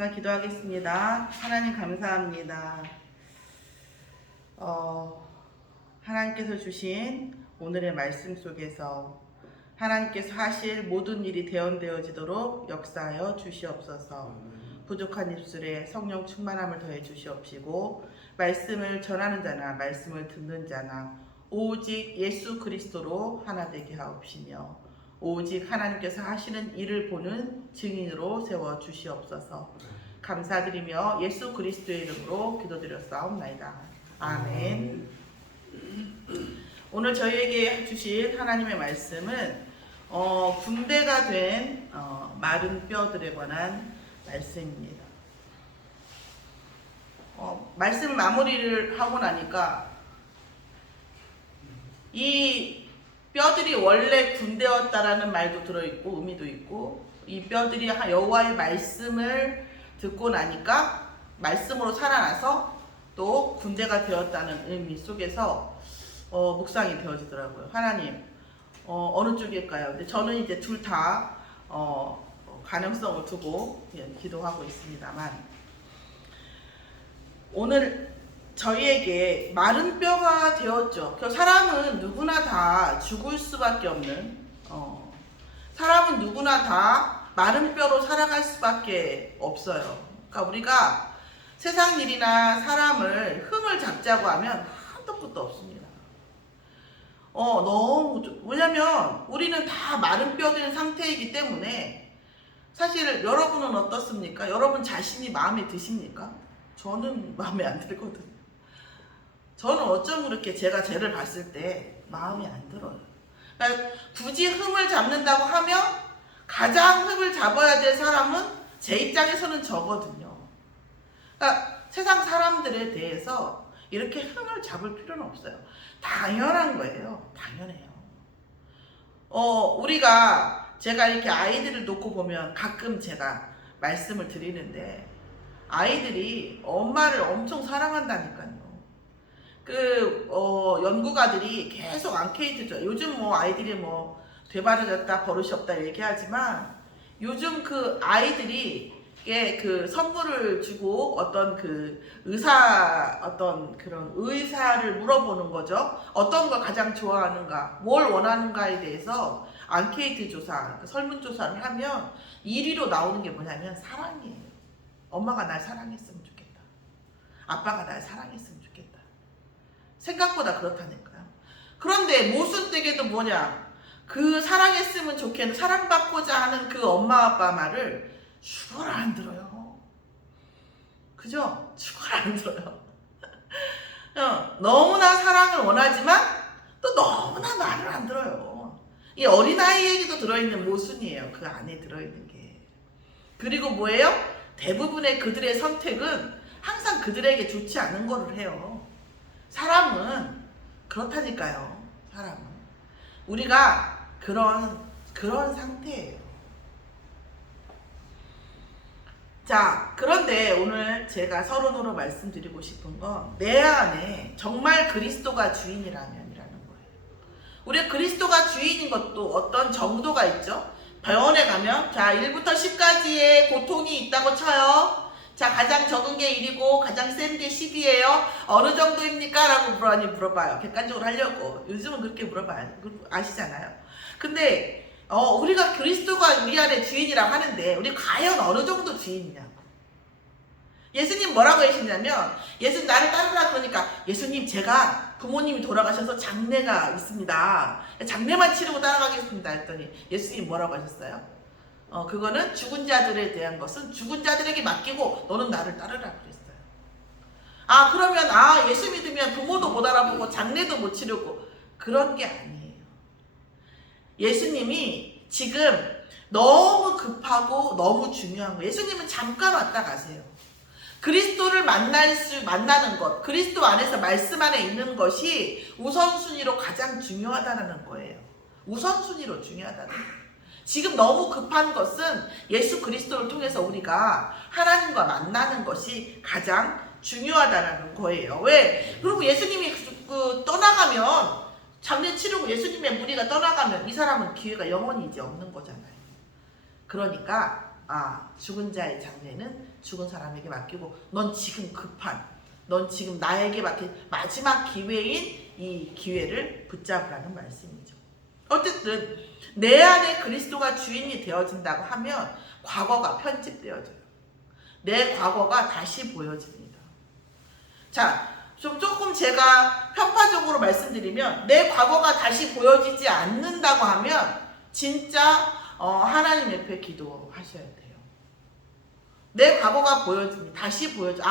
잠깐 기도하겠습니다. 하나님 감사합니다. 하나님께서 주신 오늘의 말씀 속에서 하나님께서 하실 모든 일이 대언되어지도록 역사하여 주시옵소서. 부족한 입술에 성령 충만함을 더해 주시옵시고 말씀을 전하는 자나 말씀을 듣는 자나 오직 예수 그리스도로 하나 되게 하옵시며 오직 하나님께서 하시는 일을 보는 증인으로 세워 주시옵소서. 감사드리며 예수 그리스도의 이름으로 기도드렸사옵나이다. 아멘. 오늘 저희에게 주신 하나님의 말씀은 군대가 된 마른 뼈들에 관한 말씀입니다. 말씀 마무리를 하고 나니까 이 뼈들이 원래 군대였다라는 말도 들어있고 의미도 있고, 이 뼈들이 여호와의 말씀을 듣고 나니까 말씀으로 살아나서 또 군대가 되었다는 의미 속에서 묵상이 되어지더라고요. 하나님 어느 쪽일까요? 근데 저는 이제 둘 다 가능성을 두고 기도하고 있습니다만, 오늘 저희에게 마른 뼈가 되었죠. 사람은 누구나 다 죽을 수밖에 없는, 사람은 누구나 다 마른 뼈로 살아갈 수밖에 없어요. 그러니까 우리가 세상 일이나 사람을 흠을 잡자고 하면 한도 끝도 없습니다. 왜냐면 우리는 다 마른 뼈 된 상태이기 때문에. 사실 여러분은 어떻습니까? 여러분 자신이 마음에 드십니까? 저는 마음에 안 들거든요. 저는 어쩜 그렇게 제가 쟤를 봤을 때 마음에 안 들어요. 그러니까 굳이 흠을 잡는다고 하면 가장 흠을 잡아야 될 사람은 제 입장에서는 저거든요. 그러니까 세상 사람들에 대해서 이렇게 흠을 잡을 필요는 없어요. 당연한 거예요. 당연해요. 제가 이렇게 아이들을 놓고 보면 가끔 제가 말씀을 드리는데, 아이들이 엄마를 엄청 사랑한다니까요. 연구가들이 계속 앙케이트죠. 요즘 아이들이 되바라졌다 버릇이 없다 얘기하지만, 요즘 그 아이들이 선물을 주고 그런 의사를 물어보는 거죠. 어떤 걸 가장 좋아하는가, 뭘 원하는가에 대해서 앙케이트 조사, 설문조사를 하면 1위로 나오는 게 뭐냐면 사랑이에요. 엄마가 날 사랑했으면 좋겠다. 아빠가 날 사랑했으면 좋겠다. 생각보다 그렇다니까요. 그런데 모순되게도 그 사랑했으면 좋겠는, 사랑받고자 하는 그 엄마 아빠 말을 죽어라 안 들어요. 그죠? 죽어라 안 들어요. 너무나 사랑을 원하지만 또 너무나 말을 안 들어요. 이 어린아이에게도 들어있는 모순이에요. 그 안에 들어있는 게. 그리고 뭐예요? 대부분의 그들의 선택은 항상 그들에게 좋지 않은 거를 해요. 사람은 그렇다니까요. 사람은 우리가 그런 상태예요. 자, 그런데 오늘 제가 서론으로 말씀드리고 싶은 건, 내 안에 정말 그리스도가 주인이라면이라는 거예요. 우리가 그리스도가 주인인 것도 어떤 정도가 있죠. 병원에 가면 1부터 10까지의 고통이 있다고 쳐요. 가장 적은 게 1이고 가장 센 게 10이에요. 어느 정도입니까? 라고 물어봐요. 객관적으로 하려고. 요즘은 그렇게 물어봐요. 아시잖아요. 근데 우리가 그리스도가 우리 안에 주인이라고 하는데, 우리 과연 어느 정도 주인이냐고. 예수님 뭐라고 하시냐면, 예수님 나를 따르라 그러니까, 예수님 제가 부모님이 돌아가셔서 장례가 있습니다. 장례만 치르고 따라가겠습니다 했더니 예수님 뭐라고 하셨어요? 그거는 죽은 자들에 대한 것은 죽은 자들에게 맡기고 너는 나를 따르라 그랬어요. 그러면 예수 믿으면 부모도 못 알아보고 장례도 못 치르고, 그런 게 아니에요. 예수님이 지금 너무 급하고 너무 중요한 거예요. 예수님은 잠깐 왔다 가세요. 그리스도를 만나는 것, 그리스도 안에서 말씀 안에 있는 것이 우선순위로 가장 중요하다는 거예요. 우선순위로 중요하다는 거예요. 지금 너무 급한 것은 예수 그리스도를 통해서 우리가 하나님과 만나는 것이 가장 중요하다는 거예요. 왜? 그리고 예수님이 떠나가면, 장례 치르고 예수님의 무리가 떠나가면 이 사람은 기회가 영원히 이제 없는 거잖아요. 그러니까 죽은 자의 장례는 죽은 사람에게 맡기고 넌 지금 급한, 넌 지금 나에게 맡긴 마지막 기회인 이 기회를 붙잡으라는 말씀이죠. 어쨌든 내 안에 그리스도가 주인이 되어진다고 하면 과거가 편집되어져요. 내 과거가 다시 보여집니다. 자, 조금 제가 편파적으로 말씀드리면 내 과거가 다시 보여지지 않는다고 하면 진짜 하나님 옆에 기도하셔야 돼요. 내 과거가 보여지니 다시 보여져.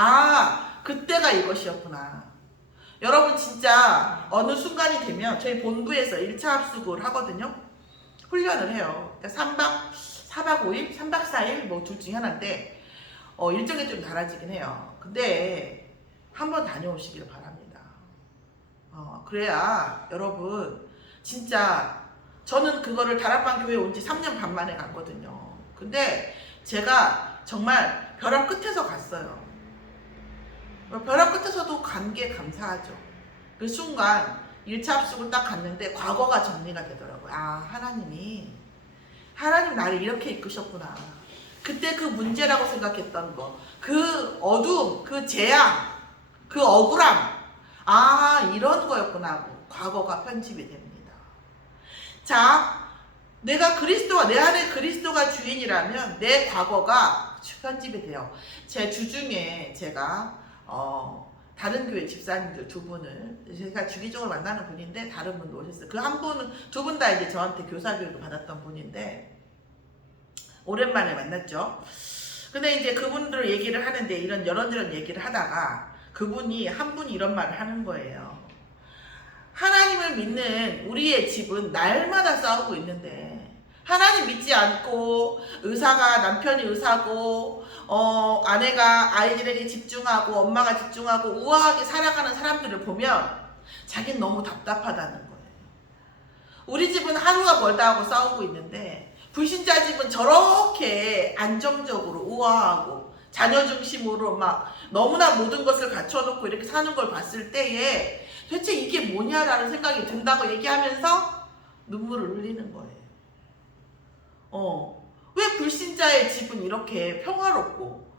그때가 이것이었구나. 여러분 진짜 어느 순간이 되면 저희 본부에서 1차 합숙을 하거든요. 훈련을 해요. 그러니까 4박 5일, 3박 4일 뭐 둘 중에 하나인데 일정이 좀 달라지긴 해요. 근데 한번 다녀오시길 바랍니다. 그래야 여러분 진짜 저는 그거를 다락방 교회 온 지 3년 반 만에 갔거든요. 근데 제가 정말 벼랑 끝에서 갔어요. 벼랑 끝에서도 간 게 감사하죠. 그 순간 1차 합숙을 딱 갔는데 과거가 정리가 되더라고요. 하나님 나를 이렇게 이끄셨구나. 그때 그 문제라고 생각했던 거, 그 어둠, 그 재앙, 그 억울함, 이런 거였구나 하고 과거가 편집이 됩니다. 자, 내가 그리스도와 내 안에 그리스도가 주인이라면 내 과거가 편집이 돼요. 제 주중에 제가 다른 교회 집사님들 두 분을 제가 주기적으로 만나는 분인데 다른 분도 오셨어요. 그 한 분은 두 분 다 이제 저한테 교사 교육을 받았던 분인데 오랜만에 만났죠. 근데 이제 그분들 얘기를 하는데 이런저런 얘기를 하다가 그분이 한 분이 이런 말을 하는 거예요. 하나님을 믿는 우리의 집은 날마다 싸우고 있는데 하나님 믿지 않고 남편이 의사고 아내가 아이들에게 집중하고 엄마가 집중하고 우아하게 살아가는 사람들을 보면 자기는 너무 답답하다는 거예요. 우리 집은 하루가 멀다 하고 싸우고 있는데 불신자 집은 저렇게 안정적으로 우아하고 자녀 중심으로 막 너무나 모든 것을 갖춰놓고 이렇게 사는 걸 봤을 때에 대체 이게 뭐냐라는 생각이 든다고 얘기하면서 눈물을 흘리는 거예요. 왜 불신자의 집은 이렇게 평화롭고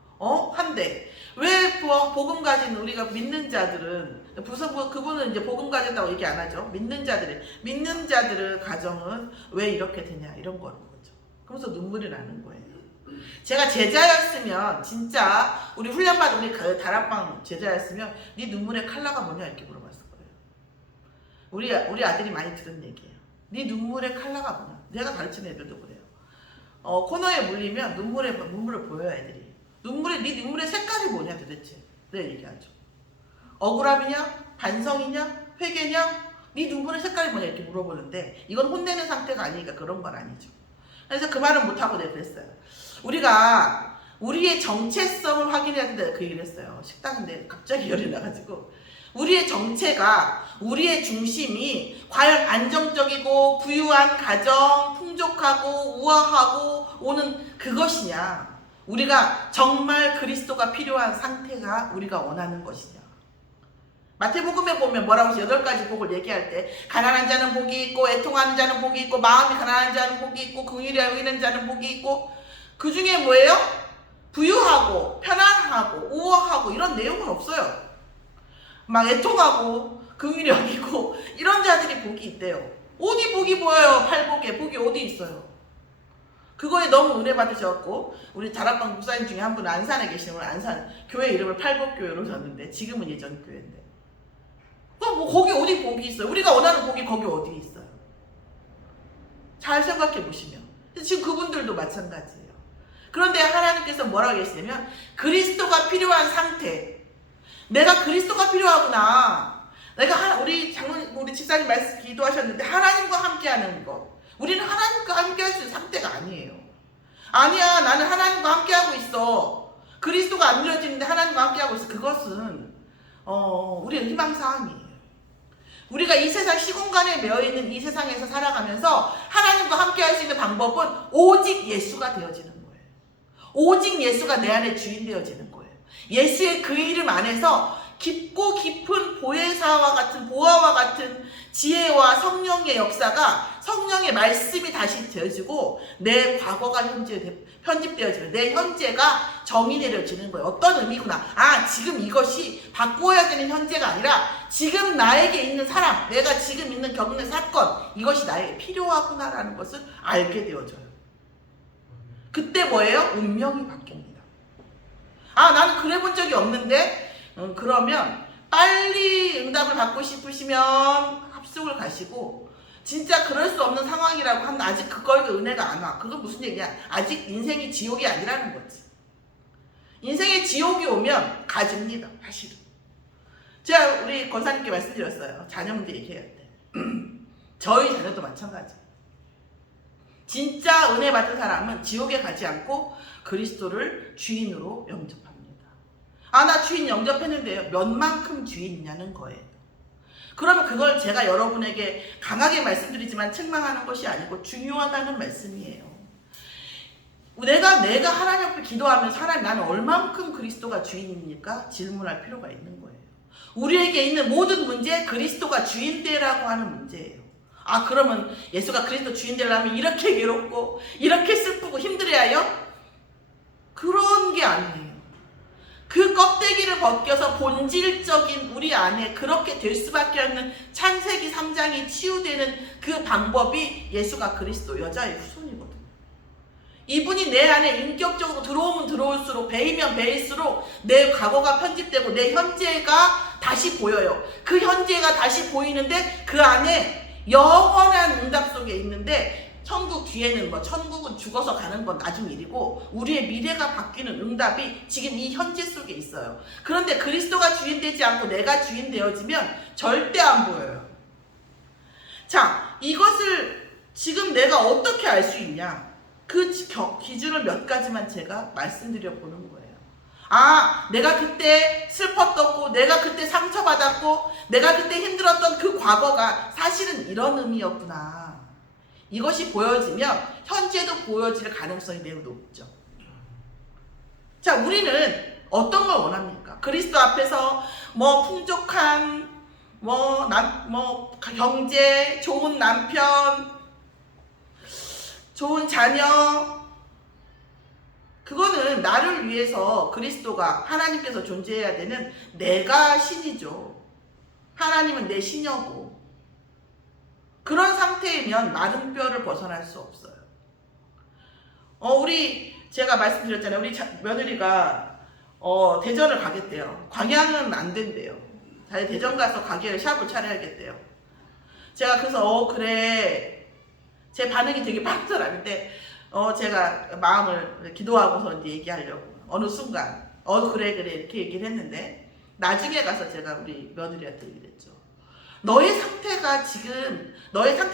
한데 왜 복음 가진 우리가 믿는 자들은 그분은 이제 복음 가졌다고 얘기 안 하죠. 믿는 자들의 가정은 왜 이렇게 되냐 이런 거는 거죠. 그러면서 눈물이 나는 거예요. 제가 제자였으면 진짜 우리 훈련받은 우리 다락방 제자였으면 네 눈물의 컬러가 뭐냐 이렇게 물어봤을 거예요. 우리 아들이 많이 들은 얘기예요. 네 눈물의 컬러가 뭐냐. 내가 가르치는 애들도 그래요. 코너에 물리면 눈물을 보여요 애들이. 네 눈물의 색깔이 뭐냐 도대체. 네 얘기하죠. 억울함이냐? 반성이냐? 회개냐? 네 눈물의 색깔이 뭐냐 이렇게 물어보는데 이건 혼내는 상태가 아니니까 그런 건 아니죠. 그래서 그 말은 못하고 내가 그랬어요. 우리가 우리의 정체성을 확인해야 된다 그 얘기를 했어요. 식당인데 갑자기 열이 나가지고 우리의 정체가 우리의 중심이 과연 안정적이고 부유한 가정, 풍족하고 우아하고 오는 그것이냐, 우리가 정말 그리스도가 필요한 상태가 우리가 원하는 것이냐. 마태복음에 보면 뭐라고 해서 8가지 복을 얘기할 때 가난한 자는 복이 있고 애통하는 자는 복이 있고 마음이 가난한 자는 복이 있고 긍휼히 여기는 자는 복이 있고 그 중에 뭐예요? 부유하고 편안하고 우아하고 이런 내용은 없어요. 막 애통하고 긍휼히 여기고 이런 자들이 복이 있대요. 어디 복이 보여요? 팔복에 복이 어디 있어요? 그거에 너무 은혜 받으셨고 우리 다락방 목사님 중에 한 분은 안산에 계시는 분 안산 교회 이름을 팔복교회로 졌는데 지금은 예전 교회인데 뭐 거기 어디 복이 있어요? 우리가 원하는 복이 거기 어디 있어요? 잘 생각해 보시면 지금 그분들도 마찬가지예요. 그런데 하나님께서 뭐라고 계시냐면 그리스도가 필요한 상태, 내가 그리스도가 필요하구나. 우리 집사님 말씀 기도하셨는데 하나님과 함께하는 것. 우리는 하나님과 함께할 수 있는 상태가 아니에요. 아니야, 나는 하나님과 함께하고 있어. 그리스도가 안 이루어지는데 하나님과 함께하고 있어. 그것은 우리의 희망사항이에요. 우리가 이 세상 시공간에 매여있는 이 세상에서 살아가면서 하나님과 함께할 수 있는 방법은 오직 예수가 되어지는 거예요. 오직 예수가 내 안에 주인 되어지는 거예요. 예수의 그 이름 안에서 깊고 깊은 보혜사와 같은 보아와 같은 지혜와 성령의 역사가 성령의 말씀이 다시 되어지고 내 과거가 편집되어지면 내 현재가 정의 내려지는 거예요. 어떤 의미구나. 아, 지금 이것이 바꾸어야 되는 현재가 아니라 지금 나에게 있는 사람, 내가 지금 있는 겪는 사건, 이것이 나에게 필요하구나라는 것을 알게 되어져요. 그때 뭐예요? 운명이 바뀝니다. 아, 나는 그래 본 적이 없는데 그러면 빨리 응답을 받고 싶으시면 합숙을 가시고, 진짜 그럴 수 없는 상황이라고 하면 아직 그걸 은혜가 안 와. 그건 무슨 얘기야? 아직 인생이 지옥이 아니라는 거지. 인생의 지옥이 오면 가집니다. 사실은. 제가 우리 권사님께 말씀드렸어요. 자녀 문제 얘기할 때. 저희 자녀도 마찬가지. 진짜 은혜 받은 사람은 지옥에 가지 않고 그리스도를 주인으로 영접합니다. 아, 나 주인 영접했는데요. 몇 만큼 주인이냐는 거예요. 그러면 그걸 제가 여러분에게 강하게 말씀드리지만 책망하는 것이 아니고 중요하다는 말씀이에요. 내가 하나님 앞에 기도하면서 하나님, 나는 얼만큼 그리스도가 주인입니까? 질문할 필요가 있는 거예요. 우리에게 있는 모든 문제, 그리스도가 주인 되라고 하는 문제예요. 아, 그러면 예수가 그리스도 주인 되려면 이렇게 괴롭고 이렇게 슬프고 힘들어야 해요? 그런 게 아니에요. 그 껍데기를 벗겨서 본질적인 우리 안에 그렇게 될 수밖에 없는 창세기 3장이 치유되는 그 방법이 예수가 그리스도 여자의 후손이거든요. 이분이 내 안에 인격적으로 들어오면 들어올수록, 배이면 배일수록 내 과거가 편집되고 내 현재가 다시 보여요. 그 현재가 다시 보이는데 그 안에 영원한 응답 속에 있는데, 천국 뒤에는 천국은 죽어서 가는 건 나중 일이고 우리의 미래가 바뀌는 응답이 지금 이 현재 속에 있어요. 그런데 그리스도가 주인 되지 않고 내가 주인 되어지면 절대 안 보여요. 자, 이것을 지금 내가 어떻게 알 수 있냐? 그 기준을 몇 가지만 제가 말씀드려 보는 거예요. 아, 내가 그때 슬펐었고, 내가 그때 상처받았고, 내가 그때 힘들었던 그 과거가 사실은 이런 의미였구나. 이것이 보여지면 현재도 보여질 가능성이 매우 높죠. 자, 우리는 어떤 걸 원합니까? 그리스도 앞에서 풍족한 경제, 좋은 남편, 좋은 자녀, 그거는 나를 위해서 그리스도가, 하나님께서 존재해야 되는 내가 신이죠. 하나님은 내 신여고. 그런 상태이면 마른 뼈를 벗어날 수 없어요. 제가 말씀드렸잖아요. 우리 며느리가 대전을 가겠대요. 광양은 안 된대요. 대전 가서 가게를 샵을 차려야겠대요. 제가 그래서 그래. 제 반응이 되게 빠르더라는데 제가 마음을 기도하고서 이제 얘기하려고 어느 순간 그래 이렇게 얘기를 했는데, 나중에 가서 제가 우리 며느리한테 얘기를 했죠. 너의 상태가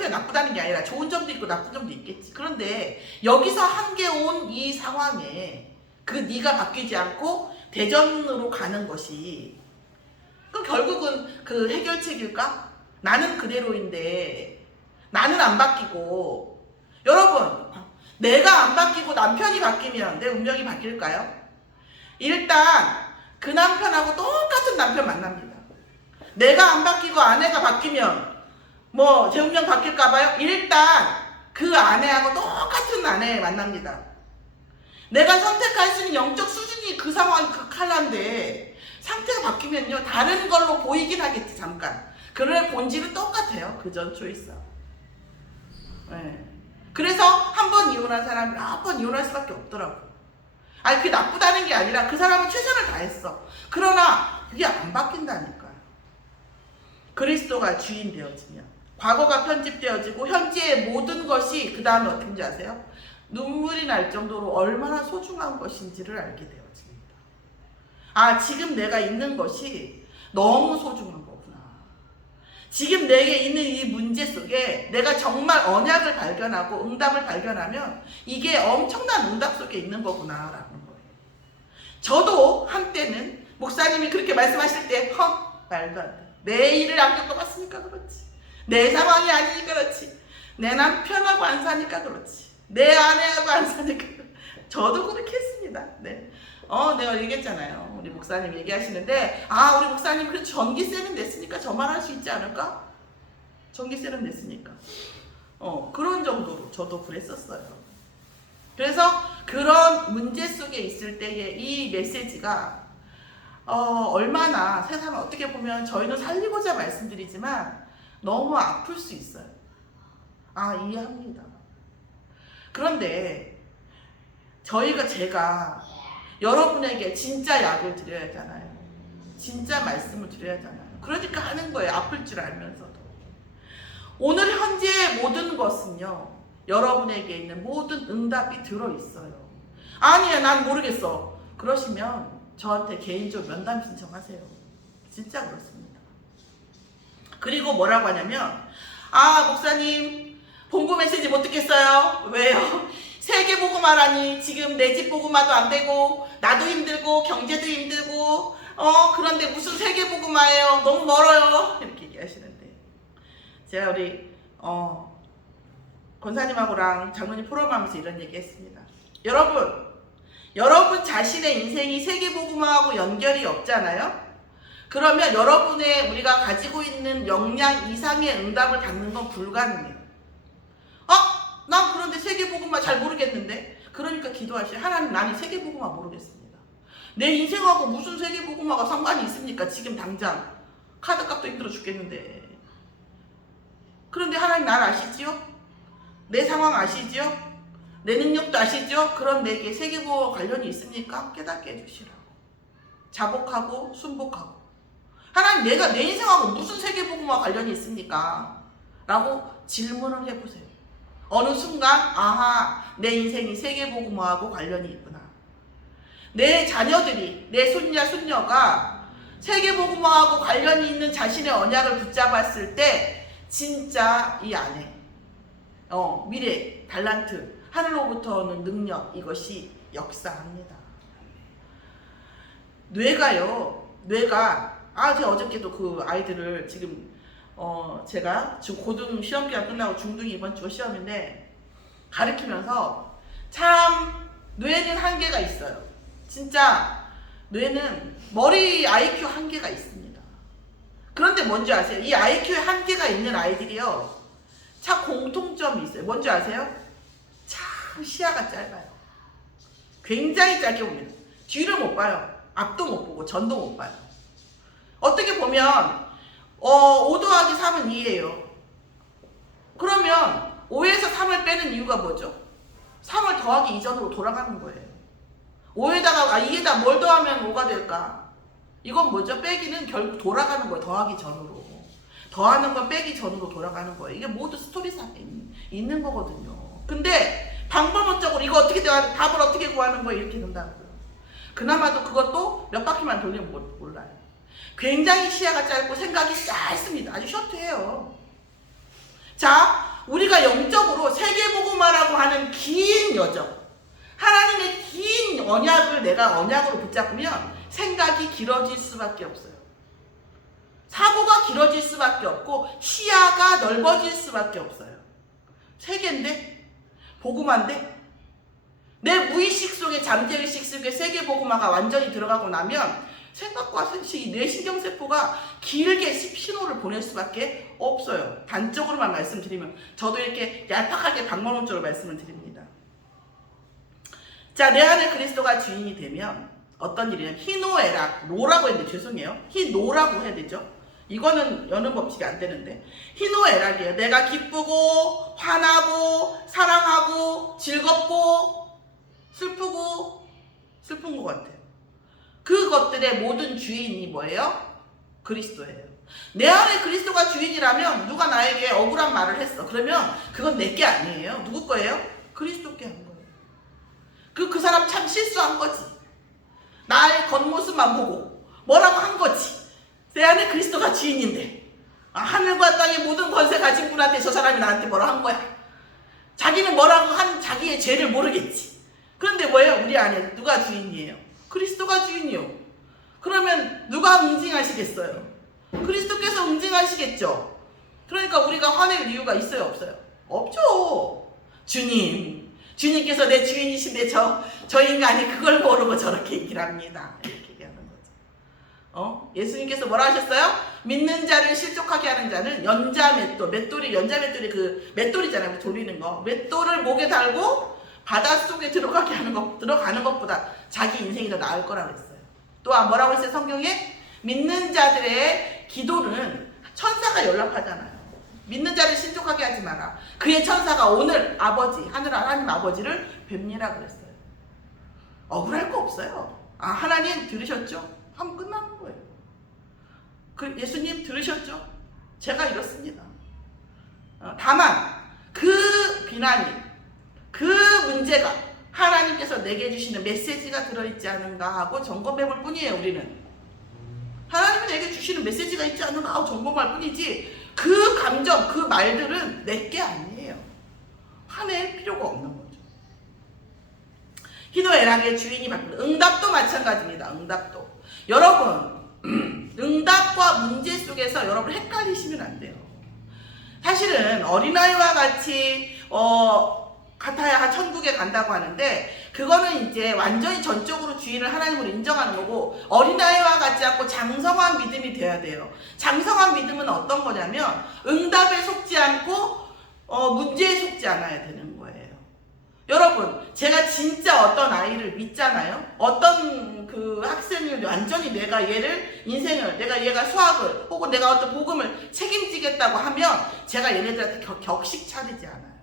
나쁘다는 게 아니라 좋은 점도 있고 나쁜 점도 있겠지. 그런데 여기서 한계 온 이 상황에 네가 바뀌지 않고 대전으로 가는 것이, 그럼 결국은 그 해결책일까? 나는 그대로인데 나는 안 바뀌고. 여러분, 내가 안 바뀌고 남편이 바뀌면 내 운명이 바뀔까요? 일단 그 남편하고 똑같은 남편 만납니다. 내가 안 바뀌고 아내가 바뀌면 제 운명 바뀔까봐요? 일단 그 아내하고 똑같은 아내 만납니다. 내가 선택할 수 있는 영적 수준이 그 상황, 그 칼라인데 상태가 바뀌면요, 다른 걸로 보이긴 하겠지, 잠깐. 그런데 본질은 똑같아요. 그 전 초이스. 네. 그래서 한 번 이혼한 사람이 몇 번 이혼할 수밖에 없더라고요. 아니, 그게 나쁘다는 게 아니라 그 사람은 최선을 다했어. 그러나 그게 안 바뀐다니까요. 그리스도가 주인 되어지면 과거가 편집되어지고 현재의 모든 것이 그 다음에 어떤지 아세요? 눈물이 날 정도로 얼마나 소중한 것인지를 알게 되어집니다. 아, 지금 내가 있는 것이 너무 소중한 거구나. 지금 내게 있는 이 문제 속에 내가 정말 언약을 발견하고 응답을 발견하면 이게 엄청난 응답 속에 있는 거구나 라는 거예요. 저도 한때는 목사님이 그렇게 말씀하실 때 말도 안 돼. 내 일을 안 겪어봤으니까 그렇지. 내 상황이 아니니까 그렇지. 내 남편하고 안 사니까 그렇지. 내 아내하고 안 사니까 그렇지. 저도 그렇게 했습니다. 네. 내가 얘기했잖아요. 우리 목사님 얘기하시는데, 우리 목사님 그래도 전기세는 냈으니까 저만 할 수 있지 않을까? 전기세는 냈으니까. 그런 정도로 저도 그랬었어요. 그래서 그런 문제 속에 있을 때의 이 메시지가 얼마나 세상을 어떻게 보면 저희는 살리고자 말씀드리지만 너무 아플 수 있어요. 이해합니다. 그런데 제가 여러분에게 진짜 약을 드려야 하잖아요. 진짜 말씀을 드려야 하잖아요. 그러니까 하는 거예요. 아플 줄 알면서도. 오늘 현재의 모든 것은요, 여러분에게 있는 모든 응답이 들어있어요. 아니야, 난 모르겠어. 그러시면 저한테 개인적으로 면담 신청하세요. 진짜 그렇습니다. 그리고 뭐라고 하냐면, 목사님, 본부 메시지 못 듣겠어요. 왜요? 세계복음화라니 지금 내 집 복음화도 안 되고 나도 힘들고 경제도 힘들고 그런데 무슨 세계복음화예요? 너무 멀어요. 이렇게 얘기하시는데 제가 우리 권사님하고랑 장로님 포럼하면서 이런 얘기 했습니다. 여러분 자신의 인생이 세계복음화하고 연결이 없잖아요? 그러면 여러분의 우리가 가지고 있는 역량 이상의 응답을 받는 건 불가능해요. 난 그런데 세계복음화 잘 모르겠는데? 그러니까 기도하시죠. 하나님, 나는 세계복음화 모르겠습니다. 내 인생하고 무슨 세계복음화가 상관이 있습니까? 지금 당장 카드값도 힘들어 죽겠는데. 그런데 하나님 나를 아시지요? 내 상황 아시지요? 내 능력도 아시죠? 그럼 내게 세계복음화 관련이 있습니까? 깨닫게 해주시라고. 자복하고 순복하고. 하나님, 내가 내 인생하고 무슨 세계복음화 관련이 있습니까? 라고 질문을 해보세요. 어느 순간 내 인생이 세계복음화하고 관련이 있구나. 내 자녀들이, 내 손자 손녀가 세계복음화하고 관련이 있는 자신의 언약을 붙잡았을 때 진짜 이 안에 미래, 달란트, 하늘로부터 오는 능력, 이것이 역사합니다. 뇌가 제가 어저께도 그 아이들을 지금 제가 지금 고등 시험기간 끝나고 중등이 이번 주 시험인데 가르치면서 참 뇌는 한계가 있어요. 진짜 뇌는 머리 IQ 한계가 있습니다. 그런데 뭔지 아세요? 이 IQ에 한계가 있는 아이들이요, 참 공통점이 있어요. 뭔지 아세요? 참 시야가 짧아요. 굉장히 짧게 봅니다. 뒤를 못 봐요. 앞도 못 보고 전도 못 봐요. 어떻게 보면 5 더하기 3은 2예요. 그러면 5에서 3을 빼는 이유가 뭐죠? 3을 더하기 이전으로 돌아가는 거예요. 2에다 뭘 더하면 5가 될까? 이건 뭐죠? 빼기는 결국 돌아가는 거예요. 더하기 전으로. 더하는 건 빼기 전으로 돌아가는 거예요. 이게 모두 스토리상에 있는 거거든요. 근데 방법론적으로 이거 어떻게 답을 어떻게 구하는 거예요? 이렇게 된다고요. 그나마도 그것도 몇 바퀴만 돌리면 몰라요. 굉장히 시야가 짧고 생각이 짧습니다. 아주 셔트해요. 자, 우리가 영적으로 세계복음화라고 하는 긴 여정, 하나님의 긴 언약을 내가 언약으로 붙잡으면 생각이 길어질 수밖에 없어요. 사고가 길어질 수밖에 없고 시야가 넓어질 수밖에 없어요. 세계인데? 복음화인데? 내 무의식 속에, 잠재의식 속에 세계복음화가 완전히 들어가고 나면 생각과 뇌신경세포가 길게 신호를 보낼 수밖에 없어요. 단적으로만 말씀드리면 저도 이렇게 얄팍하게 방법론적으로 말씀을 드립니다. 자, 내 안에 그리스도가 주인이 되면 어떤 일이냐면 희노애락, 노라고 했는데 죄송해요. 희노라고 해야 되죠. 이거는 여는 법칙이 안 되는데 희노애락이에요. 내가 기쁘고 화나고 사랑하고 즐겁고 슬픈 것 같아요. 그것들의 모든 주인이 뭐예요? 그리스도예요. 내 안에 그리스도가 주인이라면 누가 나에게 억울한 말을 했어. 그러면 그건 내게 아니에요. 누구 거예요? 그리스도께 한 거예요. 그 사람 참 실수한 거지. 나의 겉모습만 보고 뭐라고 한 거지. 내 안에 그리스도가 주인인데 하늘과 땅의 모든 권세 가진 분한테 저 사람이 나한테 뭐라 한 거야. 자기는 뭐라고 한 자기의 죄를 모르겠지. 그런데 뭐예요? 우리 안에 누가 주인이에요? 그리스도가 주인이요. 그러면 누가 응징하시겠어요? 그리스도께서 응징하시겠죠. 그러니까 우리가 화낼 이유가 있어요, 없어요? 없죠. 주님께서 내 주인이신데 저 인간이 그걸 모르고 저렇게 얘기를 합니다. 이렇게 얘기하는 거죠. 예수님께서 뭐라 하셨어요? 믿는 자를 실족하게 하는 자는 맷돌이 그 맷돌이잖아요. 돌리는 거. 맷돌을 목에 달고 바닷속에 들어가는 것보다 자기 인생이 더 나을 거라고 했어요. 또 뭐라고 했어요? 성경에 믿는 자들의 기도는 천사가 연락하잖아요. 믿는 자를 신족하게 하지 마라. 그의 천사가 오늘 하나님 아버지를 뵙니라고 그랬어요. 억울할 거 없어요. 하나님 들으셨죠? 하면 끝나는 거예요. 예수님 들으셨죠? 제가 이렇습니다. 다만 그 비난이, 그 문제가 하나님께서 내게 주시는 메시지가 들어있지 않은가 하고 점검해 볼 뿐이에요. 우리는 하나님이 내게 주시는 메시지가 있지 않은가 하고 점검할 뿐이지, 그 감정, 그 말들은 내게 아니에요. 화낼 필요가 없는 거죠. 희노애락의 주인이 바꾼다. 응답도 마찬가지입니다. 응답도. 여러분, 응답과 문제 속에서 여러분 헷갈리시면 안 돼요. 사실은 어린아이와 같이 같아야 천국에 간다고 하는데, 그거는 이제 완전히 전적으로 주인을 하나님으로 인정하는 거고, 어린아이와 같지 않고 장성한 믿음이 돼야 돼요. 장성한 믿음은 어떤 거냐면 응답에 속지 않고 문제에 속지 않아야 되는 거예요. 여러분, 제가 진짜 어떤 아이를 믿잖아요. 어떤 그 학생을 완전히 내가 얘가 수학을 혹은 내가 어떤 복음을 책임지겠다고 하면 제가 얘네들한테 격식 차리지 않아요.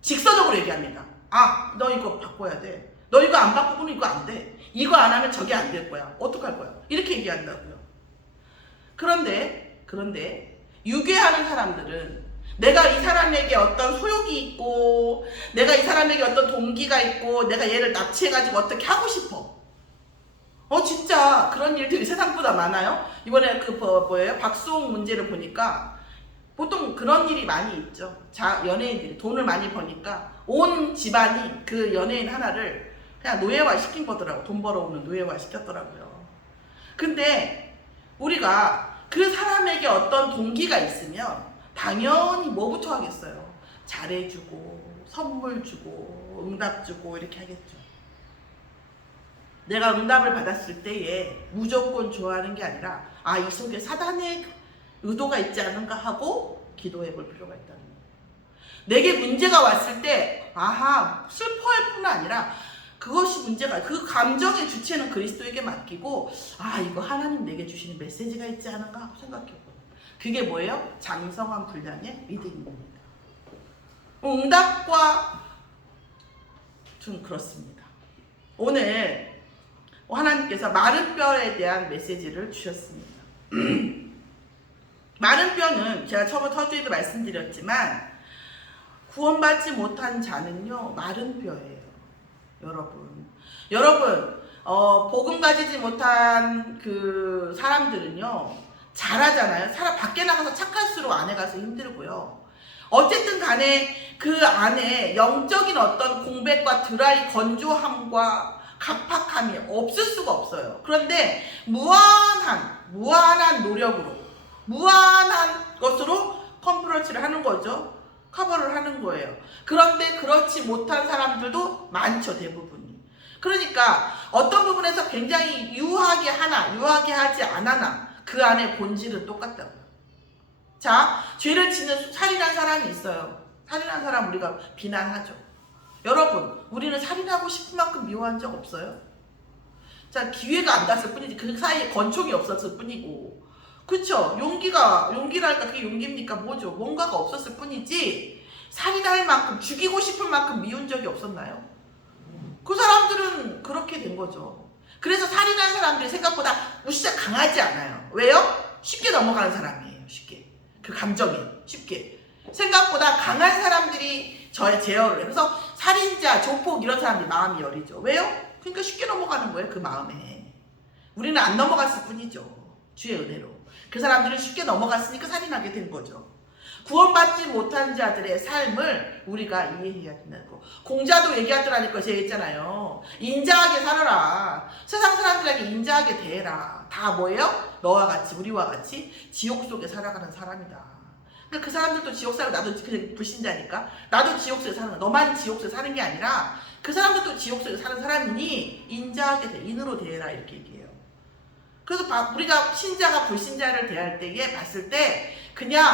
직선적으로 얘기합니다. 너 이거 바꿔야 돼. 너 이거 안 바꾸고는 이거 안 돼. 이거 안 하면 저게 안 될 거야. 어떡할 거야? 이렇게 얘기한다고요. 그런데 유괴하는 사람들은 내가 이 사람에게 어떤 소욕이 있고, 내가 이 사람에게 어떤 동기가 있고, 내가 얘를 납치해가지고 어떻게 하고 싶어. 진짜 그런 일들이 세상보다 많아요. 이번에 박수홍 문제를 보니까 보통 그런 일이 많이 있죠. 연예인들이 돈을 많이 버니까 온 집안이 그 연예인 하나를 그냥 노예화 시킨 거더라고. 돈 벌어오는 노예화 시켰더라고요. 근데 우리가 그 사람에게 어떤 동기가 있으면 당연히 뭐부터 하겠어요? 잘해주고, 선물 주고, 응답 주고 이렇게 하겠죠. 내가 응답을 받았을 때에 무조건 좋아하는 게 아니라 이 속에 사단의 의도가 있지 않은가 하고 기도해 볼 필요가 있다는 거예요. 내게 문제가 왔을 때 슬퍼할 뿐 아니라 그것이 문제가, 그 감정의 주체는 그리스도에게 맡기고 이거 하나님 내게 주시는 메시지가 있지 않은가 하고 생각해보고, 그게 뭐예요? 장성한 분량의 믿음입니다. 응답과 좀 그렇습니다. 오늘 하나님께서 마른 뼈에 대한 메시지를 주셨습니다. 마른 뼈는 제가 서두에도 말씀드렸지만 구원받지 못한 자는요 마른 뼈예요. 여러분 복음 가지지 못한 그 사람들은요 잘하잖아요. 사람 밖에 나가서 착할수록 안에 가서 힘들고요. 어쨌든 간에 그 안에 영적인 어떤 공백과 드라이 건조함과 갑박함이 없을 수가 없어요. 그런데 무한한 노력으로, 무한한 것으로 컴프런치를 하는 거죠. 커버를 하는 거예요. 그런데 그렇지 못한 사람들도 많죠, 대부분이. 그러니까 어떤 부분에서 굉장히 유하게 하지 않아나 그 안에 본질은 똑같다고요. 자, 죄를 짓는 살인한 사람이 있어요. 살인한 사람 우리가 비난하죠. 여러분, 우리는 살인하고 싶은 만큼 미워한 적 없어요? 자, 기회가 안 닿았을 뿐이지, 그 사이에 권총이 없었을 뿐이고, 그쵸? 용기랄까 그게 용기입니까? 뭐죠? 뭔가가 없었을 뿐이지 살인할 만큼, 죽이고 싶은 만큼 미운 적이 없었나요? 그 사람들은 그렇게 된 거죠. 그래서 살인한 사람들이 생각보다 무시가 강하지 않아요. 왜요? 쉽게 넘어가는 사람이에요. 쉽게. 그 감정이 쉽게. 생각보다 강한 사람들이 제어를 해요. 그래서 살인자, 조폭 이런 사람들이 마음이 여리죠. 왜요? 그러니까 쉽게 넘어가는 거예요. 그 마음에. 우리는 안 넘어갔을 뿐이죠. 주의 은혜로. 그 사람들은 쉽게 넘어갔으니까 살인하게 된 거죠. 구원받지 못한 자들의 삶을 우리가 이해해야 된다는 거. 공자도 얘기하더라니까. 제가 했잖아요. 인자하게 살아라. 세상 사람들에게 인자하게 대해라. 다 뭐예요? 너와 같이, 우리와 같이 지옥 속에 살아가는 사람이다. 그 사람들도 지옥 살고, 나도 그냥 불신자니까 나도 지옥 속에 사는 거야. 너만 지옥 속에 사는 게 아니라 그 사람들도 지옥 속에 사는 사람이니 인자하게 대, 인으로 대해라 이렇게 얘기해요. 그래서 우리가 신자가 불신자를 대할 때에 봤을 때 그냥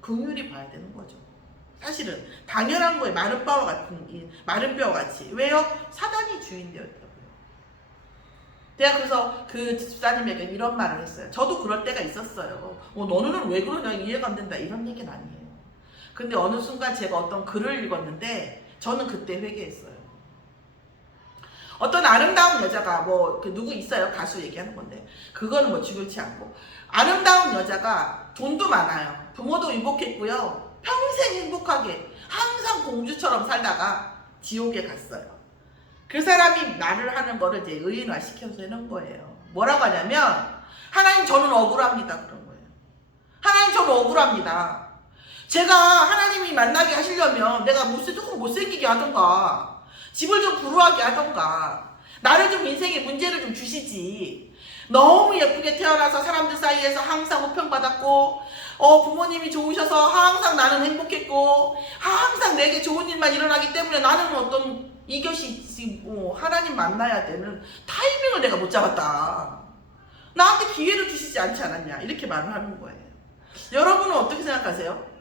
긍휼히 봐야 되는 거죠. 사실은 당연한 거예요. 마른 뼈와 같이. 왜요? 사단이 주인되었다고요. 내가 그래서 그 집사님에게 이런 말을 했어요. 저도 그럴 때가 있었어요. 너는 왜 그러냐, 이해가 안 된다, 이런 얘기는 아니에요. 근데 어느 순간 제가 어떤 글을 읽었는데 저는 그때 회개했어요. 어떤 아름다운 여자가 누구 있어요? 가수 얘기하는 건데 그거는 중요치 않고, 아름다운 여자가 돈도 많아요. 부모도 행복했고요. 평생 행복하게 항상 공주처럼 살다가 지옥에 갔어요. 그 사람이 말을 하는 거를 이제 의인화 시켜서 해놓은 거예요. 뭐라고 하냐면, 하나님 저는 억울합니다, 그런 거예요. 하나님 저는 억울합니다. 제가 하나님이 만나게 하시려면 내가 조금 못생기게 하던가, 집을 좀 불우하게 하던가, 나를 좀 인생에 문제를 좀 주시지. 너무 예쁘게 태어나서 사람들 사이에서 항상 호평받았고, 부모님이 좋으셔서 항상 나는 행복했고, 항상 내게 좋은 일만 일어나기 때문에 나는 어떤 이것이 하나님 만나야 되는 타이밍을 내가 못 잡았다. 나한테 기회를 주시지 않지 않았냐, 이렇게 말을 하는 거예요. 여러분은 어떻게 생각하세요?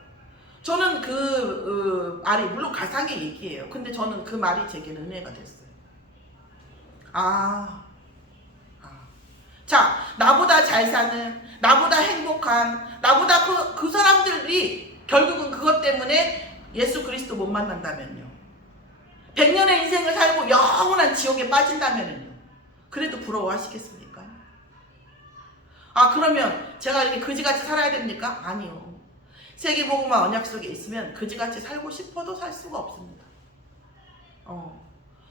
저는 그 말이 물론 가상의 얘기예요. 근데 저는 그 말이 제게는 은혜가 됐어요. 자, 나보다 잘 사는, 나보다 행복한, 나보다 그 사람들이 결국은 그것 때문에 예수 그리스도 못 만난다면요, 100년의 인생을 살고 영원한 지옥에 빠진다면요, 그래도 부러워하시겠습니까? 그러면 제가 이렇게 그지같이 살아야 됩니까? 아니요. 세계복음화 언약 속에 있으면 그지같이 살고 싶어도 살 수가 없습니다.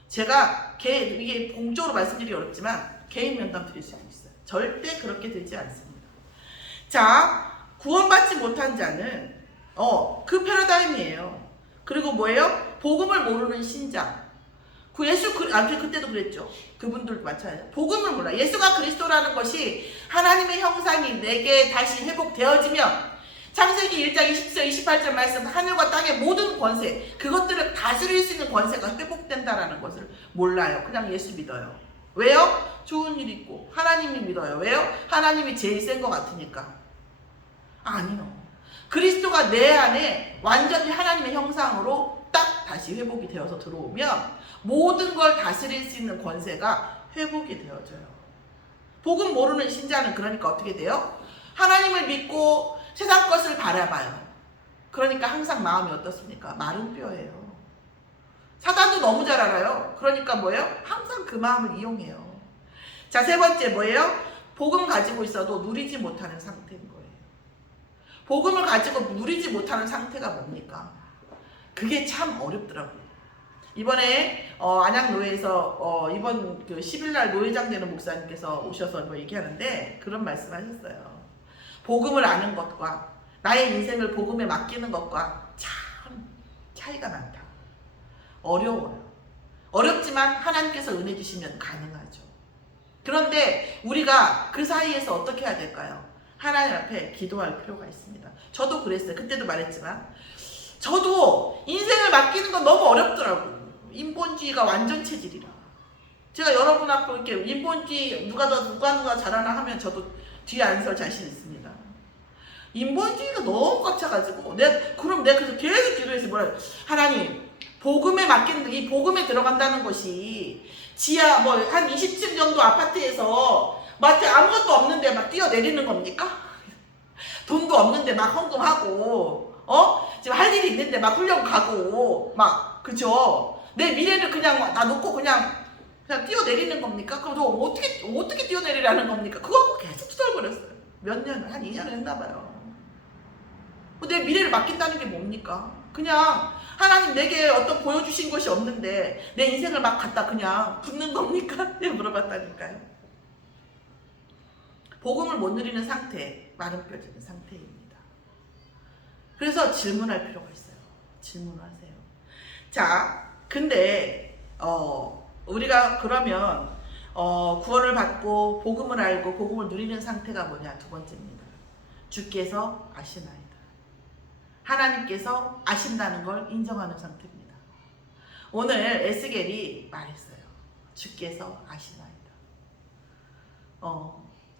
제가 이게 공적으로 말씀드리기 어렵지만 개인 면담 드릴 수도 있어요. 절대 그렇게 되지 않습니다. 자, 구원받지 못한 자는 그 패러다임이에요. 그리고 뭐예요? 복음을 모르는 신자. 그때도 그랬죠. 그분들도 마찬가지예요. 복음을 몰라. 예수가 그리스도라는 것이 하나님의 형상이 내게 다시 회복되어지면, 창세기 1장 20절 28절 말씀, 하늘과 땅의 모든 권세, 그것들을 다스릴 수 있는 권세가 회복된다라는 것을 몰라요. 그냥 예수 믿어요. 왜요? 좋은 일 있고 하나님이 믿어요. 왜요? 하나님이 제일 센 것 같으니까. 아니요. 그리스도가 내 안에 완전히 하나님의 형상으로 딱 다시 회복이 되어서 들어오면 모든 걸 다스릴 수 있는 권세가 회복이 되어져요. 복음 모르는 신자는 그러니까 어떻게 돼요? 하나님을 믿고 세상 것을 바라봐요. 그러니까 항상 마음이 어떻습니까? 마른 뼈예요. 사단도 너무 잘 알아요. 그러니까 뭐예요? 항상 그 마음을 이용해요. 자, 세 번째 뭐예요? 복음 가지고 있어도 누리지 못하는 상태인 거예요. 복음을 가지고 누리지 못하는 상태가 뭡니까? 그게 참 어렵더라고요. 이번에 안양노회에서 이번 그 10일날 노회장 되는 목사님께서 오셔서 얘기하는데 그런 말씀 하셨어요. 복음을 아는 것과 나의 인생을 복음에 맡기는 것과 참 차이가 많다. 어려워요. 어렵지만 하나님께서 은혜 주시면 가능하죠. 그런데 우리가 그 사이에서 어떻게 해야 될까요? 하나님 앞에 기도할 필요가 있습니다. 저도 그랬어요. 그때도 말했지만 저도 인생을 맡기는 건 너무 어렵더라고요. 인본주의가 완전 체질이라. 제가 여러분 앞에 이렇게 인본주의 누가 잘하나 하면 저도 뒤에 안 설 자신 있습니다. 인본주의가 너무 꽉 차가지고 그럼 내가 그래서 계속 기도해서 하나님, 복음에 맡기는, 이 복음에 들어간다는 것이 지하 한 20층 정도 아파트에서 마트 아무것도 없는데 막 뛰어내리는 겁니까? 돈도 없는데 막 헌금하고 지금 할 일이 있는데 막 훈련 가고 그죠? 내 미래를 그냥 다 놓고 그냥 뛰어내리는 겁니까? 그럼 저 어떻게 뛰어내리라는 겁니까? 그거 계속 투덜거렸어요. 몇 년, 한 2년을 했나 봐요. 내 미래를 맡긴다는 게 뭡니까? 그냥 하나님 내게 어떤 보여주신 것이 없는데 내 인생을 막 갖다 그냥 붓는 겁니까? 물어봤다니까요. 복음을 못 누리는 상태, 마른 뼈지는 상태입니다. 그래서 질문할 필요가 있어요. 질문하세요. 자, 근데 우리가 그러면 구원을 받고 복음을 알고 복음을 누리는 상태가 뭐냐? 두 번째입니다. 주께서 아시나이다. 하나님께서 아신다는 걸 인정하는 상태입니다. 오늘 에스겔이 말했어요. 주께서 아시나이다.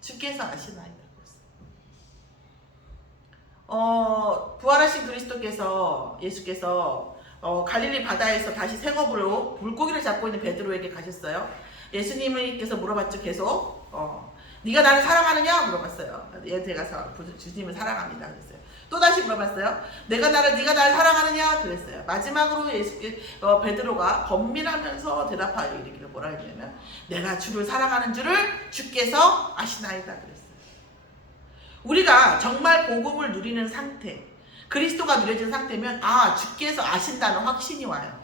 주께서 아시나이다. 부활하신 그리스도께서 예수께서 갈릴리 바다에서 다시 생업으로 물고기를 잡고 있는 베드로에게 가셨어요. 예수님께서 물어봤죠. 계속 네가 나를 사랑하느냐 물어봤어요. 얘한테 가서 주님을 사랑합니다 그랬어요. 또 다시 물어봤어요. 네가 나를 사랑하느냐 그랬어요. 마지막으로 베드로가 번민하면서 대답하여 이르기를 뭐라 했냐면 내가 주를 사랑하는 줄을 주께서 아시나이다 그랬어요. 우리가 정말 복음을 누리는 상태, 그리스도가 누려진 상태면 주께서 아신다는 확신이 와요.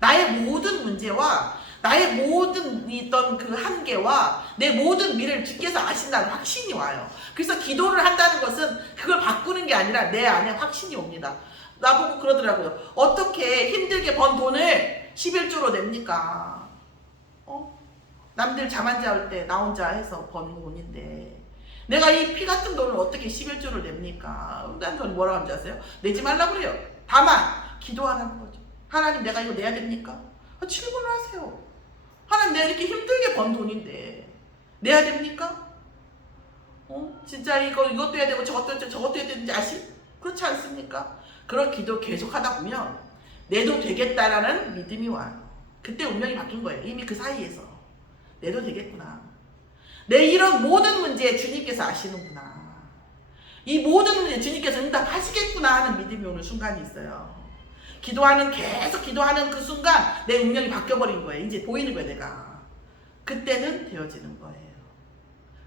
나의 모든 문제와 나의 모든 있던 그 한계와 내 모든 미래를 주께서 아신다는 확신이 와요. 그래서 기도를 한다는 것은 그걸 바꾸는 게 아니라 내 안에 확신이 옵니다. 나보고 그러더라고요. 어떻게 힘들게 번 돈을 11조로 냅니까? 남들 잠 안 잘 때 나 혼자 해서 번 돈인데 내가 이 피 같은 돈을 어떻게 11조를 냅니까? 난 돈 뭐라고 하는지 아세요? 내지 말라고 그래요. 다만 기도하라는 거죠. 하나님 내가 이거 내야 됩니까? 질문을 하세요. 하나님 내가 이렇게 힘들게 번 돈인데 내야 됩니까? 진짜 이것도 해야 되고 저것도 해야 되는지 그렇지 않습니까? 그런 기도 계속 하다 보면 내도 되겠다라는 믿음이 와요. 그때 운명이 바뀐 거예요. 이미 그 사이에서 내도 되겠구나. 내 이런 모든 문제에 주님께서 아시는구나. 이 모든 문제 주님께서 응답하시겠구나 하는 믿음이 오는 순간이 있어요. 계속 기도하는 그 순간 내 운명이 바뀌어버린 거예요. 이제 보이는 거예요, 내가. 그때는 되어지는 거예요.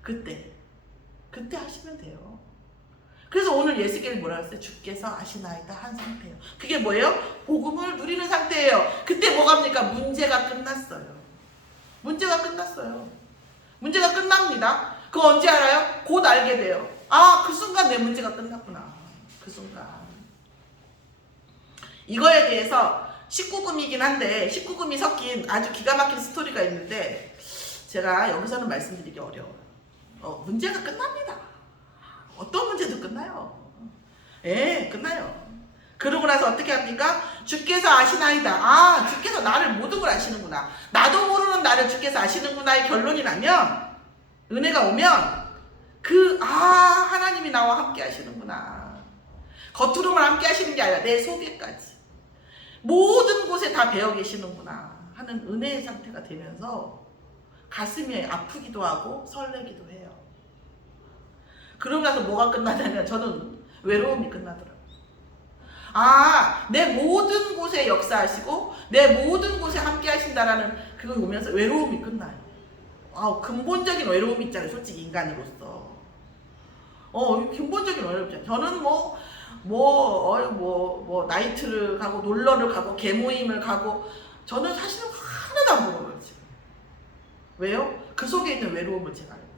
그때 하시면 돼요. 그래서 오늘 예수께서 뭐라 했어요? 주께서 아시나이다 한 상태예요. 그게 뭐예요? 복음을 누리는 상태예요. 그때 뭐갑니까? 문제가 끝났어요. 문제가 끝납니다. 그거 언제 알아요? 곧 알게 돼요. 그 순간 내 문제가 끝났구나. 그 순간. 이거에 대해서 19금이긴 한데 19금이 섞인 아주 기가 막힌 스토리가 있는데 제가 여기서는 말씀드리기 어려워요. 문제가 끝납니다. 어떤 문제도 끝나요. 끝나요. 그러고 나서 어떻게 합니까? 주께서 아시나이다. 주께서 나를 모든 걸 아시는구나. 나도 모르는 나를 주께서 아시는구나의 결론이 나면 은혜가 오면 하나님이 나와 함께 하시는구나. 겉으로만 함께 하시는 게 아니라 내 속에까지 모든 곳에 다 배어 계시는구나 하는 은혜의 상태가 되면서 가슴이 아프기도 하고 설레기도 해요. 그러고 나서 뭐가 끝나냐면 저는 외로움이 끝나더라고요. 내 모든 곳에 역사하시고 내 모든 곳에 함께 하신다라는 그걸 보면서 외로움이 끝나요. 근본적인 외로움이 있잖아요. 솔직히 인간으로서. 근본적인 외로움이 있잖아요. 저는 나이트를 가고 놀러를 가고 개모임을 가고 저는 사실은 하나도 안 부러워요 지금. 왜요? 그 속에 있는 외로움을 제가 알거든요.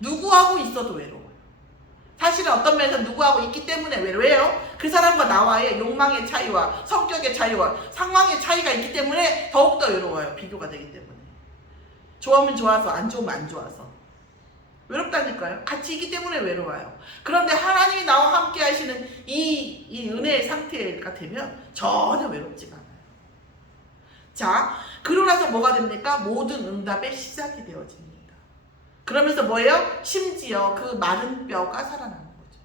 누구하고 있어도 외로워요. 사실은 어떤 면에서 누구하고 있기 때문에 왜요? 그 사람과 나와의 욕망의 차이와 성격의 차이와 상황의 차이가 있기 때문에 더욱더 외로워요. 비교가 되기 때문에. 좋으면 좋아서 안 좋으면 안 좋아서 외롭다니까요. 같이 있기 때문에 외로워요. 그런데 하나님이 나와 함께 하시는 이 은혜의 상태가 되면 전혀 외롭지가 않아요. 자, 그러고 나서 뭐가 됩니까? 모든 응답의 시작이 되어집니다. 그러면서 뭐예요? 심지어 그 마른 뼈가 살아나는 거죠.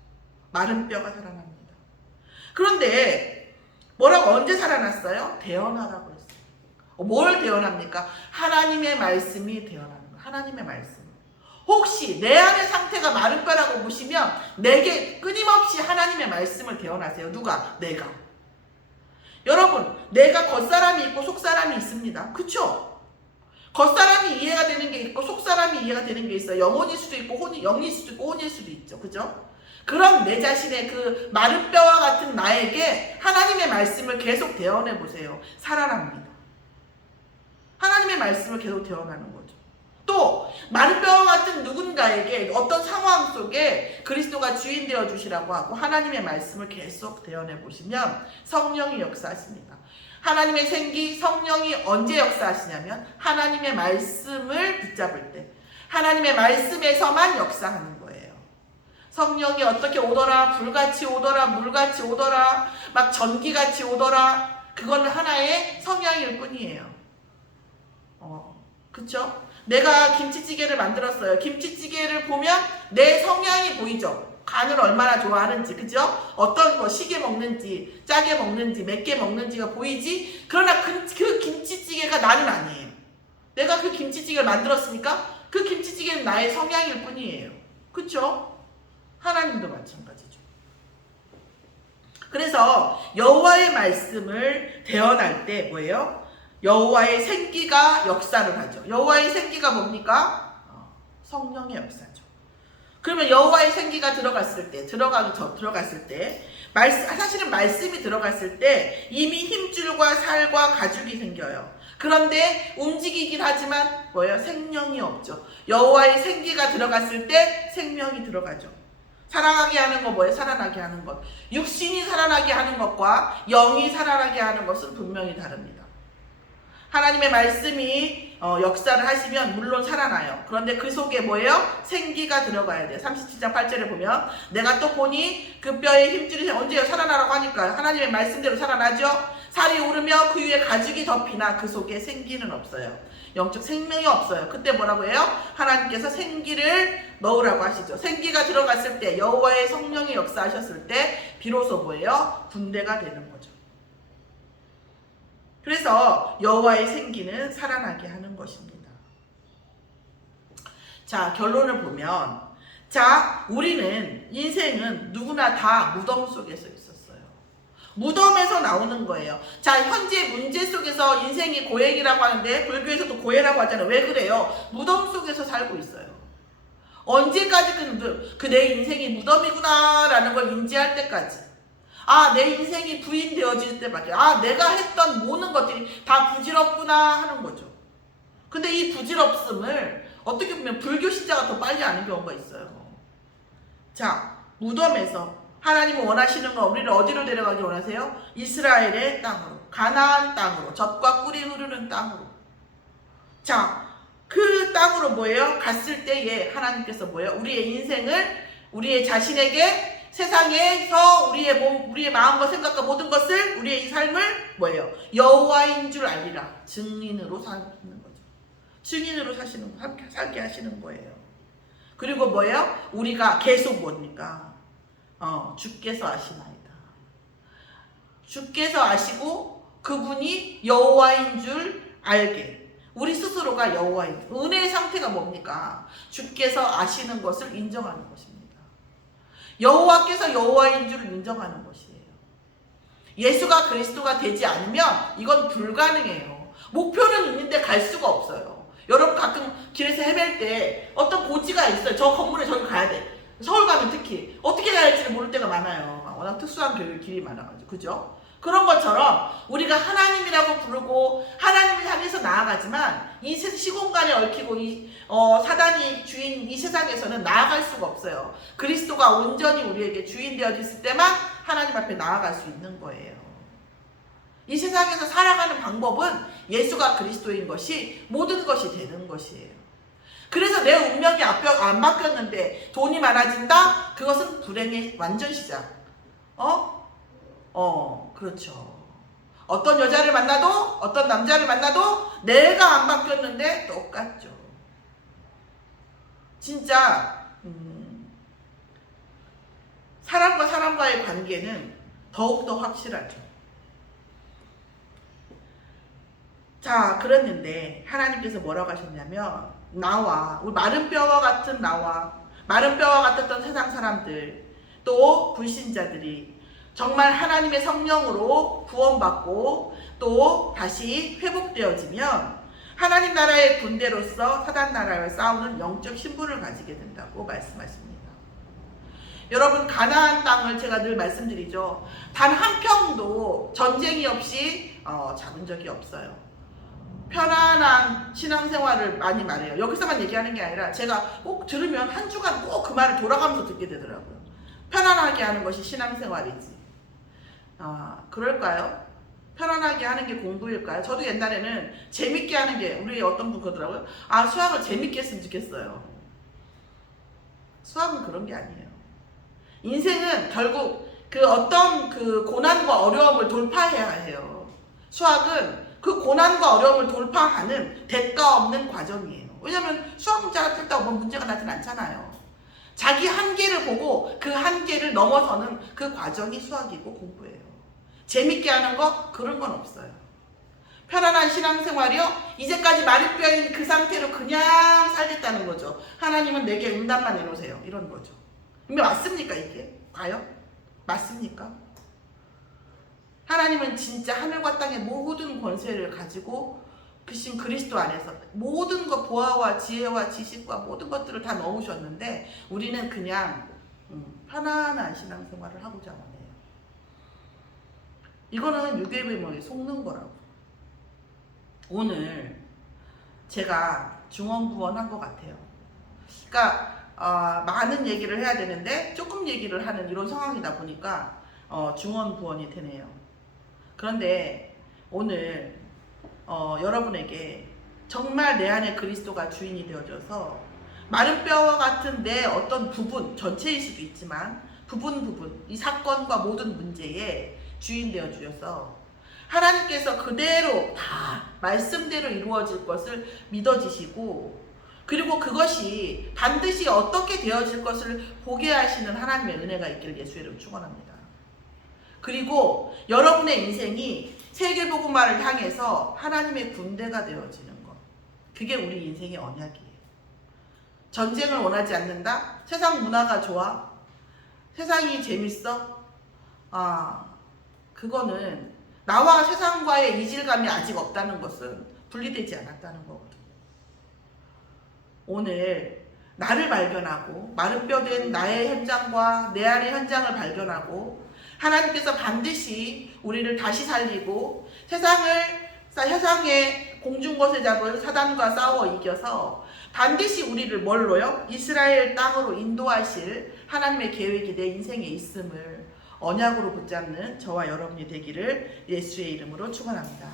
마른 뼈가 살아납니다. 그런데 뭐라고 언제 살아났어요? 대언하라고 했어요. 뭘 대언합니까? 하나님의 말씀이 대언하는 거예요. 하나님의 말씀. 혹시 내 안의 상태가 마른 뼈라고 보시면 내게 끊임없이 하나님의 말씀을 대언하세요. 누가? 내가. 여러분, 내가 겉사람이 있고 속사람이 있습니다. 그쵸? 겉사람이 이해가 되는 게 있고 속사람이 이해가 되는 게 있어요. 영혼일 수도 있고 영일 수도 있고 혼일 수도 있죠. 그죠? 그럼 내 자신의 그 마른 뼈와 같은 나에게 하나님의 말씀을 계속 대언해 보세요. 살아납니다. 하나님의 말씀을 계속 대언하는 거죠. 또 마른 뼈와 같은 누군가에게 어떤 상황 속에 그리스도가 주인 되어 주시라고 하고 하나님의 말씀을 계속 대언해 보시면 성령이 역사하십니다. 하나님의 생기, 성령이 언제 역사하시냐면 하나님의 말씀을 붙잡을 때 하나님의 말씀에서만 역사하는 거예요. 성령이 어떻게 오더라, 불같이 오더라, 물같이 오더라, 막 전기같이 오더라, 그건 하나의 성향일 뿐이에요. 그쵸? 내가 김치찌개를 만들었어요. 김치찌개를 보면 내 성향이 보이죠? 간을 얼마나 좋아하는지, 그죠? 어떤 거 시게 먹는지, 짜게 먹는지, 맵게 먹는지가 보이지? 그러나 그 김치찌개가 나는 아니에요. 내가 그 김치찌개를 만들었으니까 그 김치찌개는 나의 성향일 뿐이에요. 그쵸? 하나님도 마찬가지죠. 그래서 여호와의 말씀을 대언할 때 뭐예요? 여호와의 생기가 역사를 하죠. 여호와의 생기가 뭡니까? 성령의 역사죠. 그러면 여호와의 생기가 들어갔을 때, 사실은 말씀이 들어갔을 때 이미 힘줄과 살과 가죽이 생겨요. 그런데 움직이긴 하지만 뭐예요? 생명이 없죠. 여호와의 생기가 들어갔을 때 생명이 들어가죠. 살아나게 하는 거 뭐예요? 살아나게 하는 것. 육신이 살아나게 하는 것과 영이 살아나게 하는 것은 분명히 다릅니다. 하나님의 말씀이 역사를 하시면 물론 살아나요. 그런데 그 속에 뭐예요? 생기가 들어가야 돼요. 37장 8절에 보면 내가 또 보니 그 뼈에 힘줄이 언제요? 살아나라고 하니까 하나님의 말씀대로 살아나죠. 살이 오르며 그 위에 가죽이 덮이나 그 속에 생기는 없어요. 영적 생명이 없어요. 그때 뭐라고 해요? 하나님께서 생기를 넣으라고 하시죠. 생기가 들어갔을 때 여호와의 성령이 역사하셨을 때 비로소 뭐예요? 군대가 되는 거죠. 그래서 여호와의 생기는 살아나게 하는 것입니다. 자, 결론을 보면 우리는 인생은 누구나 다 무덤 속에서 있었어요. 무덤에서 나오는 거예요. 자, 현재 문제 속에서 인생이 고행이라고 하는데 불교에서도 고해라고 하잖아요. 왜 그래요? 무덤 속에서 살고 있어요. 언제까지 그 내 인생이 무덤이구나 라는 걸 인지할 때까지, 내 인생이 부인되어질 때밖에, 내가 했던 모든 것들이 다 부질없구나 하는 거죠. 근데 이 부질없음을 어떻게 보면 불교 신자가 더 빨리 아는 경우가 있어요. 자, 무덤에서 하나님은 원하시는 거, 우리를 어디로 데려가기 원하세요? 이스라엘의 땅으로, 가나안 땅으로, 젖과 꿀이 흐르는 땅으로. 자, 그 땅으로 뭐예요? 갔을 때에 하나님께서 뭐예요? 우리의 인생을, 우리의 자신에게 세상에서 우리의 몸, 우리의 마음과 생각과 모든 것을, 우리의 이 삶을 뭐예요? 여호와인 줄 알리라. 증인으로 사는 거죠. 증인으로 살게 하시는 거예요. 그리고 뭐예요? 우리가 계속 뭡니까? 주께서 아시나이다. 주께서 아시고 그분이 여호와인 줄 알게. 우리 스스로가 여호와인, 은혜의 상태가 뭡니까? 주께서 아시는 것을 인정하는 것입니다. 여호와께서 여호와인 줄 인정하는 것이에요. 예수가 그리스도가 되지 않으면 이건 불가능해요. 목표는 있는데 갈 수가 없어요. 여러분 가끔 길에서 헤맬 때 어떤 고지가 있어요. 저 건물에 저기 가야 돼. 서울 가면 특히 어떻게 가야 할지를 모를 때가 많아요. 워낙 특수한 길이 많아가지고, 그죠? 그런 것처럼 우리가 하나님이라고 부르고 하나님을 향해서 나아가지만 이 시공간에 얽히고 사단이 주인 이 세상에서는 나아갈 수가 없어요. 그리스도가 온전히 우리에게 주인 되어졌을 때만 하나님 앞에 나아갈 수 있는 거예요. 이 세상에서 살아가는 방법은 예수가 그리스도인 것이 모든 것이 되는 것이에요. 그래서 내 운명이 안 바뀌었는데 돈이 많아진다? 그것은 불행의 완전 시작. 그렇죠. 어떤 여자를 만나도, 어떤 남자를 만나도 내가 안 바뀌었는데 똑같죠. 진짜 사람과 사람과의 관계는 더욱더 확실하죠. 자, 그랬는데 하나님께서 뭐라고 하셨냐면, 나와, 우리 마른 뼈와 같은 나와, 마른 뼈와 같았던 세상 사람들, 또 불신자들이 정말 하나님의 성령으로 구원받고 또 다시 회복되어지면 하나님 나라의 군대로서 사단 나라와 싸우는 영적 신분을 가지게 된다고 말씀하십니다. 여러분, 가나안 땅을 제가 늘 말씀드리죠. 단 한 평도 전쟁이 없이 잡은 적이 없어요. 편안한 신앙생활을 많이 말해요. 여기서만 얘기하는 게 아니라 제가 꼭 들으면 한 주간 꼭 그 말을 돌아가면서 듣게 되더라고요. 편안하게 하는 것이 신앙생활이지. 그럴까요? 편안하게 하는 게 공부일까요? 저도 옛날에는 재밌게 하는 게, 우리 어떤 분 그러더라고요. 수학을 재밌게 했으면 좋겠어요. 수학은 그런 게 아니에요. 인생은 결국 어떤 고난과 어려움을 돌파해야 해요. 수학은 그 고난과 어려움을 돌파하는 대가 없는 과정이에요. 왜냐하면 수학 문제가 틀다고 뭐 문제가 나진 않잖아요. 자기 한계를 보고 그 한계를 넘어서는 그 과정이 수학이고 공부예요. 재밌게 하는 거 그런 건 없어요. 편안한 신앙생활이요? 이제까지 마른 뼈인 그 상태로 그냥 살겠다는 거죠. 하나님은 내게 응답만 내놓으세요. 이런 거죠. 근데 맞습니까 이게? 과연? 맞습니까? 하나님은 진짜 하늘과 땅의 모든 권세를 가지고 그신 그리스도 안에서 모든 것 보아와 지혜와 지식과 모든 것들을 다 넣으셨는데 우리는 그냥 편안한 신앙생활을 하고자 하네요. 이거는 유괴비명에 속는 거라고. 오늘 제가 중언부언한 것 같아요. 그러니까 많은 얘기를 해야 되는데 조금 얘기를 하는 이런 상황이다 보니까 중언부언이 되네요. 그런데 오늘 여러분에게 정말 내 안에 그리스도가 주인이 되어져서 마른 뼈와 같은 내 어떤 부분, 전체일 수도 있지만 부분 이 사건과 모든 문제에 주인 되어 주셔서 하나님께서 그대로 다 말씀대로 이루어질 것을 믿어지시고 그리고 그것이 반드시 어떻게 되어질 것을 보게 하시는 하나님의 은혜가 있기를 예수의 이름으로 축원합니다. 그리고 여러분의 인생이 세계복음화를 향해서 하나님의 군대가 되어지는 것. 그게 우리 인생의 언약이에요. 전쟁을 원하지 않는다? 세상 문화가 좋아? 세상이 재밌어? 그거는 나와 세상과의 이질감이 아직 없다는 것은 분리되지 않았다는 거거든요. 오늘 나를 발견하고 마른 뼈 된 나의 현장과 내 안의 현장을 발견하고 하나님께서 반드시 우리를 다시 살리고 세상의 공중것에 잡은 사단과 싸워 이겨서 반드시 우리를 뭘로요? 이스라엘 땅으로 인도하실 하나님의 계획이 내 인생에 있음을 언약으로 붙잡는 저와 여러분이 되기를 예수의 이름으로 축원합니다.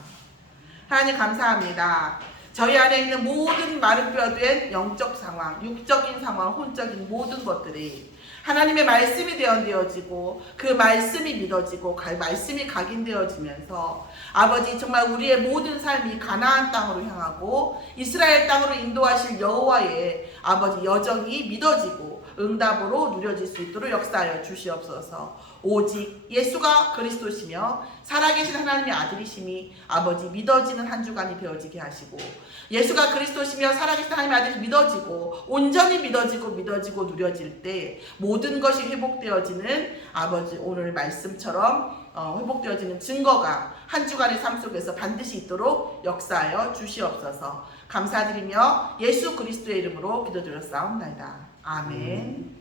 하나님 감사합니다. 저희 안에 있는 모든 마른 뼈 된 영적 상황, 육적인 상황, 혼적인 모든 것들이 하나님의 말씀이 되어지고 그 말씀이 믿어지고 말씀이 각인되어지면서 아버지 정말 우리의 모든 삶이 가나안 땅으로 향하고 이스라엘 땅으로 인도하실 여호와의 아버지 여정이 믿어지고 응답으로 누려질 수 있도록 역사하여 주시옵소서. 오직 예수가 그리스도시며 살아계신 하나님의 아들이심이 아버지 믿어지는 한 주간이 되어지게 하시고 예수가 그리스도시며 살아계신 하나님의 아들이 믿어지고 온전히 믿어지고 누려질 때 모든 것이 회복되어지는 아버지 오늘 말씀처럼 회복되어지는 증거가 한 주간의 삶 속에서 반드시 있도록 역사하여 주시옵소서. 감사드리며 예수 그리스도의 이름으로 기도드렸사옵나이다. 아멘.